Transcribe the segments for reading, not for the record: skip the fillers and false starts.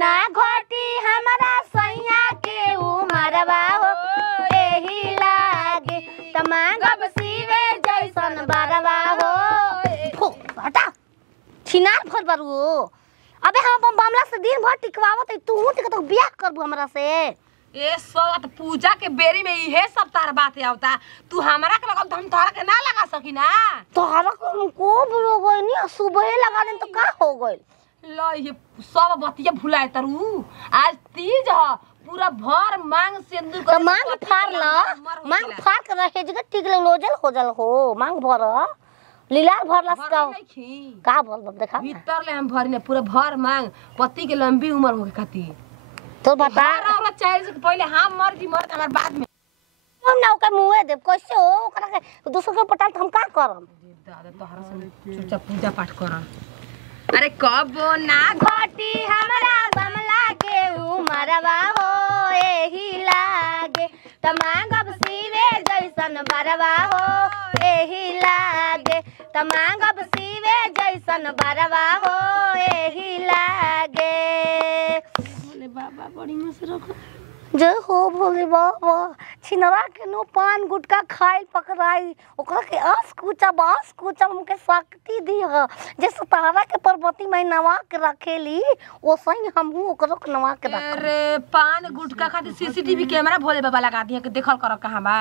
ना घटी हमारा सैया के उमरवा हो एही लागे त मांगब सीवे जैसन बरवा हो हटा छिनार भर बरू अबे हम मामला से दिन भर टिकवावत तू टिकत बियाह करबू हमरा से ए सत पूजा के बेरी में इहे सब तार बात आवता तू हमरा के लगा हम तोहरा के ना लगा सकी ना तोहरा को बोलो गई नी सुबह लगा दे तो का हो गइल ल ये सब बतिया भुलाए तरू आज तीज ह पूरा भर मांग सिंदूर तो मांग फाड़ ल मांग फाड़ के रहे जगह टिक लोजल हो जल हो मांग भर लीलार भरलस का बोल देखा भीतर ले हम भरने पूरा भर मांग पति के लंबी उम्र हो खातिर तो बता औरत चाहे से पहले हम मर जी मर हमार बाद में हम ना ओके मुए देब कैसे हो ओकरा के दूसर के पटाल हम का करम दादा तोहरा से चुपचाप पूजा पाठ कर अरे कब ना घटी हमरा बमला के उमरवा हो एही लागे त मांगब सीवे जैसन बरवा हो एही लागे त मांगब सीवे जैसन बरवा हो एही लागे बाबा बड़ी मस्त रखो जय हो भोले बाबा छिनरा के नो पान गुटका खाइल पकड़ाई ओकरा के आस कुचा हमके शक्ति दी ह जैसे तारा के पर्वती में नवा के रखेली ओसही हमहू ओकरो के नवा के रख अरे पान गुटका खातिर सीसीटीवी कैमरा भोले बाबा लगा दिए के देखल कर कहां बा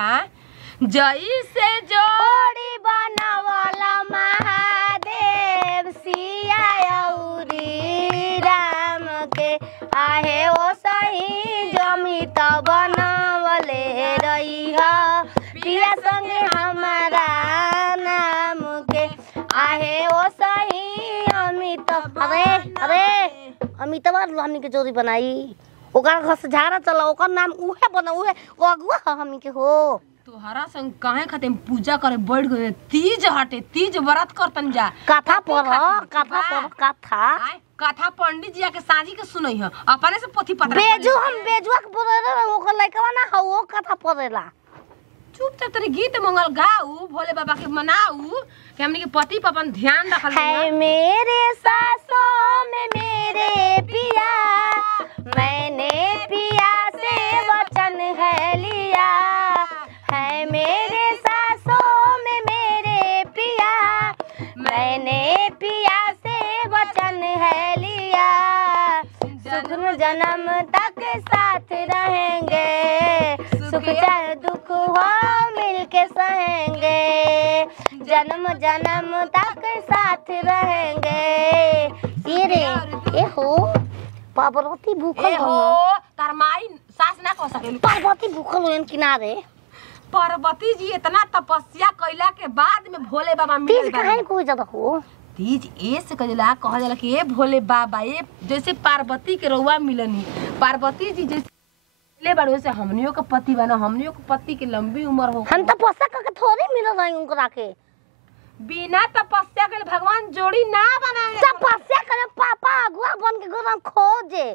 जैसे जोड़ी बनावला महादेव सिया औरी राम के आहे ओ सही जमित बनवले रहिहा पिया संगे हमारा नाम के आहे ओ सही अमित अरे अमितवा हमनी के जोड़ी बनाई ओकर घर से झाड़ा चला ओकर नाम उहे बना उहे अगुआ हमनी के हो तोहरा संग काहे खातिर पूजा करे बैठ गए तीज हटे तीज व्रत करतन जा कथा कथा पंडित जी के साजी के सुनई ह अपने से पोथी पत्र बेजू हम बेजुआ के बोले ओकर लइकवा ना हो वो कथा पढ़ेला चुपचाप तेरे गीत मंगल गाऊ भोले बाबा के मनाऊ कि हमनी के पति पर अपन ध्यान रखल है मेरे सासों में मेरे पिया मैंने पिया से वचन है लिया है मेरे सासों में मेरे पिया मैंने पिया से वचन है लिया सुख जन्म तक साथ रहेंगे सुख चाहे दुख हो मिलके सहेंगे जन्म जन्म तक साथ रहेंगे ये रे ए हो पार्वती भूखल हो तार माई सास ना कह सकेली पार्वती भूखल होन किनारे पार्वती जी इतना तपस्या कइला के बाद में भोले बाबा मिल तीज काहे कोई ज्यादा हो तीज ऐसे कहला कि ए भोले बाबा ए जैसे पार्वती के रउआ मिलनी पार्वती जी जैसे ले बाड़ो से हमनियो के पति बना हमनियो के पति के लंबी उम्र हो हम तपस्या करके थोड़ी मिल रही उनकरा के बिना तपस्या के भगवान जोड़ी ना बनाए तपस्या करे पापा अगुआ बन के गोरम खोजे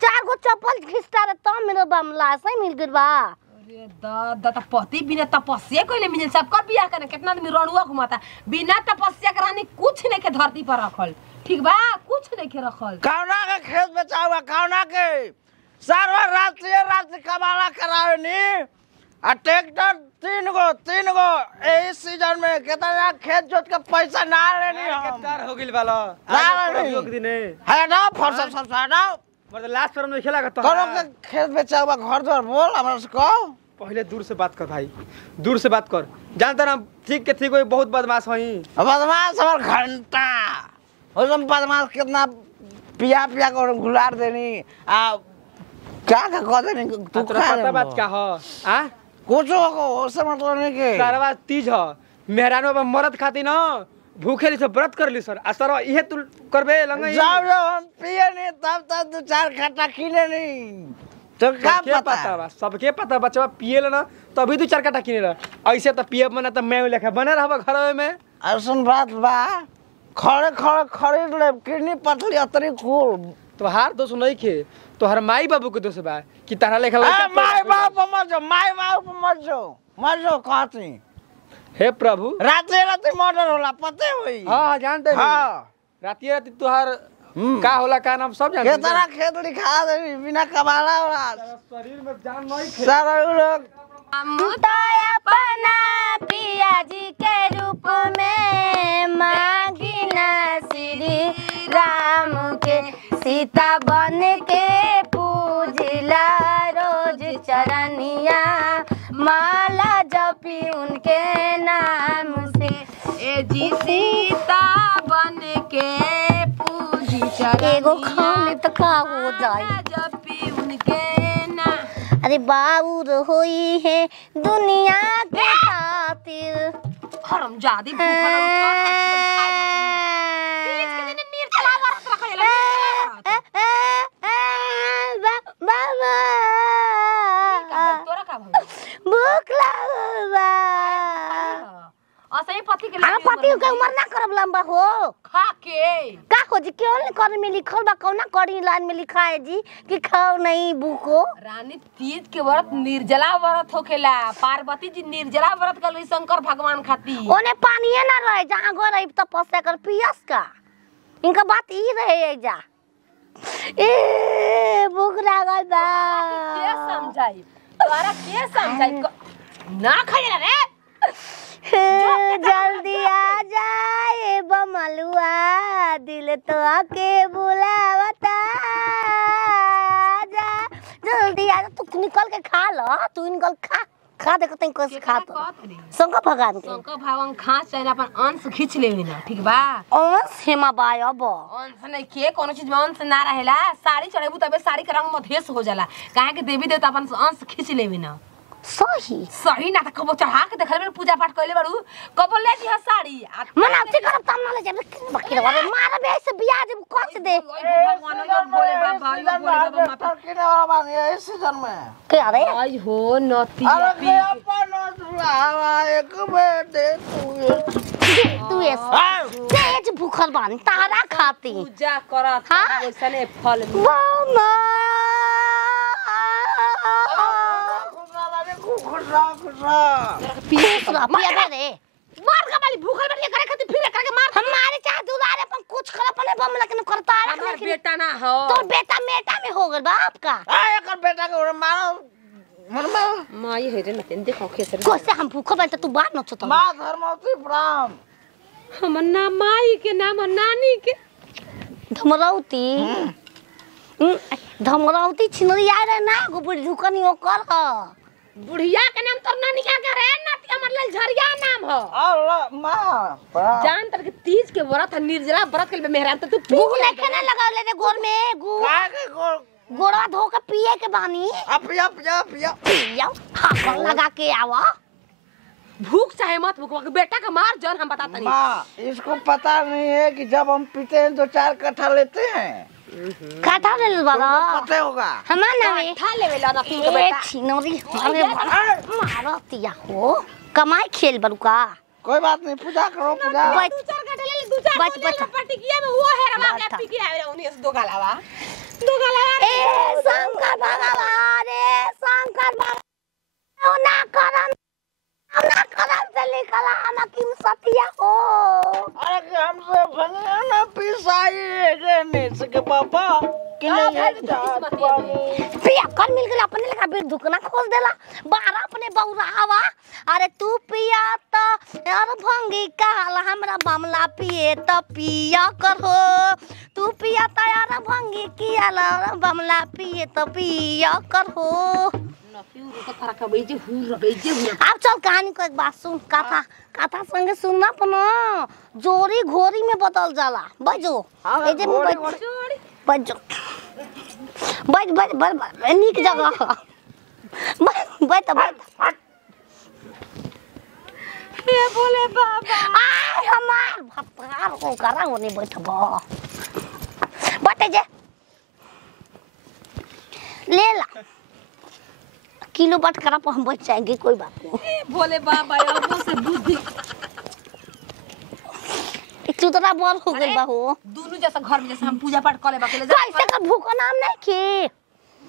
4 गो चप्पल घिसटा रे तब मिल बमला से मिल गइल बा अरे दादा त पति बिना तपस्या कइले मिल सबकर बियाह करे कितना आदमी रणुआ घुमाता बिना तपस्या करानी कुछ नहीं के धरती पर रखल ठीक बा कुछ नहीं के रखल कौना के खेत बेचावा कौना के सारा रात कमाला करावे नी आ ट्रैक्टर 3 गो एही सीजन में केतना खेत जोत के पैसा ना लेनी हम कार हो गेल वाला आज योग दिने है ना फरसा सब ना मतलब लास्ट फॉर्म में खेला तो कौनो के खेत बेचावा घर द्वार बोल हमरा से कहो पहले दूर से बात कर भाई दूर से बात कर जानता ना ठीक के ठीक कोई बहुत बदमाश हई बदमाश हमर घंटा ओसम बदमाश कितना पिया कर गुलार देनी आ क्या कह देनी तू पता बात क्या हो आ कुछ हो ओसे मतलब नहीं के सारा तीज ह मेहरानो में मरद खाती न भूखे से व्रत कर ली सर आ सर इहे तू करबे लंगई जब हम पिए नहीं तब 2-4 खट्टा किने नहीं तो क्या पता बा सबके पता बचवा पिए ना तभी 2-4 खट्टा किने रह ऐसे तो पिए बना तो मैं लेखा बने रहबा घर में ऐसन बात बा खड़े खरीद ले किडनी पतली अतरी खूब तोहार दोस्त नहीं खे तोहर माई बाबू के दोस्त बा कि तारा लेखा माई बाप मत जो कहती हे प्रभु राते मर्डर होला पते होई हां जानते हां राती तोहार का होला का नाम सब जानते कितना खेत लिखा दे बिना कमाला और शरीर में जान नहीं सारा लोग तो अपना पिया जी के रूप में मांगी ना श्री राम के सीता बन के पूजला रोज चरनिया माला जपी उनके नाम से। ए जी सीता बन के पूजी एगो खाली तो का हो जाए जपी उनके ना। अरे बाबूर होई है दुनिया के खातिर हरामजादी भूखा भूख लागल बा। असही पति के हाँ पति के उम्र ना करब लंबा हो खा के का हो जी क्यों नहीं कर में लिखल बा कौना करी लाइन में लिखा है जी कि खाओ नहीं भूखो। रानी तीज के व्रत निर्जला व्रत होखेला। पार्वती जी निर्जला व्रत कर शंकर भगवान खातिर। ओने पानी ना रहे जहाँ गो रही तपस्या कर पियस का इनका बात ई रहे जा ए भूख लागल बा। के समझाई तोरा के समझाई ना खाइला रे जल्दी आ जाए बमलुआ दिल तो आके बुलावता जा जल्दी आ जा। तू निकल के खा लो तू निकल खा खा देखो तई कैसे खा तो शंकर भगवान के शंकर भगवान खास चाहिए अपन अंश खींच लेवे ना ठीक बा। अंश हेमा बाय अब अंश नहीं के कोनो चीज में अंश ना रहेला। साड़ी चढ़ेबू तबे साड़ी के रंग मधेस हो जाला काहे के देवी देवता अपन अंश खींच लेवे ना। सही सही ना त कबो चढ़ा के देखले में पूजा पाठ कइले बाड़ू कबो ले दिया साड़ी मनाती करब तब ना ले जाबे बकरी वाले मार बे से बियाह जब कच दे भगवान यो बोले बाबा यो बोले बाबा माता किने वाला बानी है इस सीजन में के अरे आई हो नती अरे के अपन सुहावा एक बेटे तू तेज भूखल बानी तारा खाती पूजा करत हाँ? वैसने फल मिली। मामा खुशरा पिया पिया दे मार का वाली भूखल बनिए करे खातिर फिर करके मार हमारे चाहे दुलारे अपन कुछ कर अपने बम लेकिन करता है हमार बेटा ना हो तो बेटा मेटा में हो गल बाप का आ एकर बेटा के ओरे मारो मरमा माई है रे न देखो खेसर कैसे हम भूखल बन तू बात न छत मां धर्मवती प्रणाम हमर नाम माई के नाम नानी के धमरौती धमरौती छिनरी आ रे ना गो बुढ़ी ढुकनी ओकर ह बुढ़िया के नाम तोर नानी का रे नाती हमर लेल झरिया नाम हो अल्लाह मां जान तर के तीज के व्रत निर्जला व्रत के मेहरान तो तू भूख लेके ना लगा ले गोर में का के गोड़ा धो के पिए के बानी पिया पिया पिया पिया हाथ लगा के आवा भूख चाहे मत भूख बेटा का मार जन हम बताता नहीं मां इसको पता नहीं है कि जब हम पीते हैं तो 4 कट्ठा लेते हैं काटा ले बाबा पता होगा हमार नाम खा लेवे ला नती के ए बेटा छिनरी अरे मारतिया हो कमाई खेल बरुका कोई बात नहीं पूजा करो पूजा बच 2-4 घंटे ले 2-4 बच बच पटिकिया में वो है रवा के पिके आवे उन्हीं से दो गलावा ए शंकर भगवान रे शंकर भगवान ना करम से निकला हम की सतिया हो अरे हमसे भंगना पिसाई गणेश के पापा कि नहीं पिया कर मिल गया अपने लगा बेर दुकाना खोल देला बारा अपने बौरावा अरे तू पिया तो यार भंगी काल हमरा मामला पिए तो पिया करो तू पिया तो यार भंगी किया मामला पिए तो पिया करो अब चल कहानी को एक बात सुन कथा कथा संगे सुनना पनो जोरी घोरी में बदल जाला बजो ए जे बजो बज बज बज नीक जगह बज हे बोले बाबा आय हमार भतार को करा होने बैठबो बटे जे ले ला किलो बट करा पर हम बच जाएंगे कोई बात नहीं बोले बाबा अब से बुद्धि चुतरा बोल हो गइल बा हो दोनों जैसा घर में जैसे हम पूजा पाठ करे बाके ले कैसे कर भूखो नाम नहीं की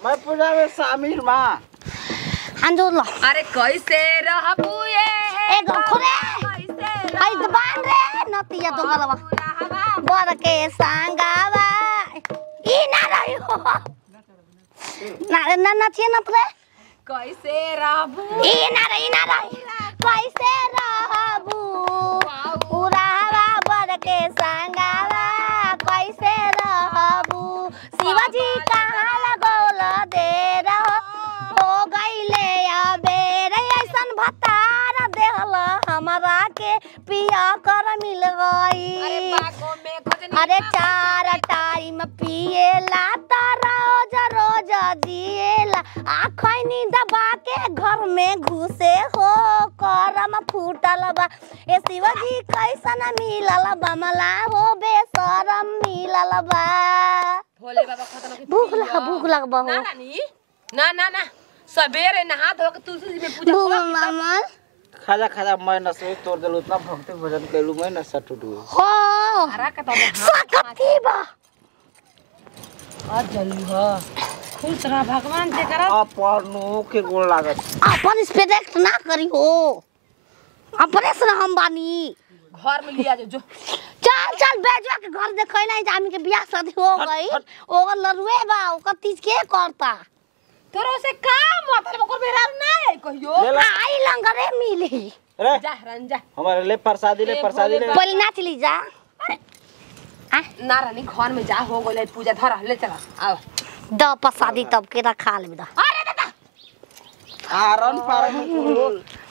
मैं पूजा में शामिल मां अंजोर लो अरे कैसे रहबू ए गखरे आई दबान रे नतिया दोगलवा बर के संगावा ई ना रही हो ना ना नाचिए ना रे कैसे रहबू ई ना रही कैसे रहबू उरावा बर के संगावा कैसे रहबू शिवाजी कहाँ लगौल दे रहो हो गईले अबेर ऐसन भतार देहल हमरा के पिया कर मिल अरे गई बागों में खोजनी अरे 4 टाइम पिएला त रोज रोज जिएला आखैनी दबा के घर में घुसे हो करम फूटल बा ए शिवजी कैसन मिलल बमला हो बेशरम मिलल बा भोले बाबा खत्म के भूख लग बहु ना रानी ना सवेरे नहा धो के तुलसी जी में पूजा भूख कर मामा खाजा खाजा मैं न सोई तोड़ देलू इतना भक्ति भजन कैलू मैं न सटुडू हो हरा का तब सकती बा आज जल्दी हो खुश रह भगवान जे करत अपनो के गोल लागत अपन स्पेक्ट ना करी हो अपने से हम बानी घर में लिया जो चल बेजवा के घर देखै नहीं जामी के बियाह शादी हो गई ओकर लरुए बा ओकर तीज के करता तोरो से का मतलब ओकर बेरा ना है कहियो ले ला। आई लंगरे मिली रे जा रंजा हमारे ले प्रसादी ले ए, प्रसादी ले भोले पहले नाच ली जा ना रानी घर में जा हो गइले पूजा धर ले चला आओ द प्रसादी तब के रखा ले दा अरे दादा आरन पारन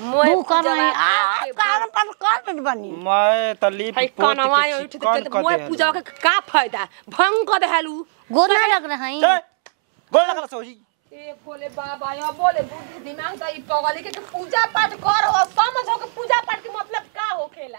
मोए भूख नहीं आ काम पर कर बनी मैं तली है कनवा उठ के मोए पूजा के का फायदा भंग कर देहलू गोना लग रहे हैं गोल लगल सोजी ए भोले बाबा या बोले बुद्धि दिमाग त ई पगली के पूजा पाठ कर हो समझ हो के पूजा पाठ के मतलब का होखेला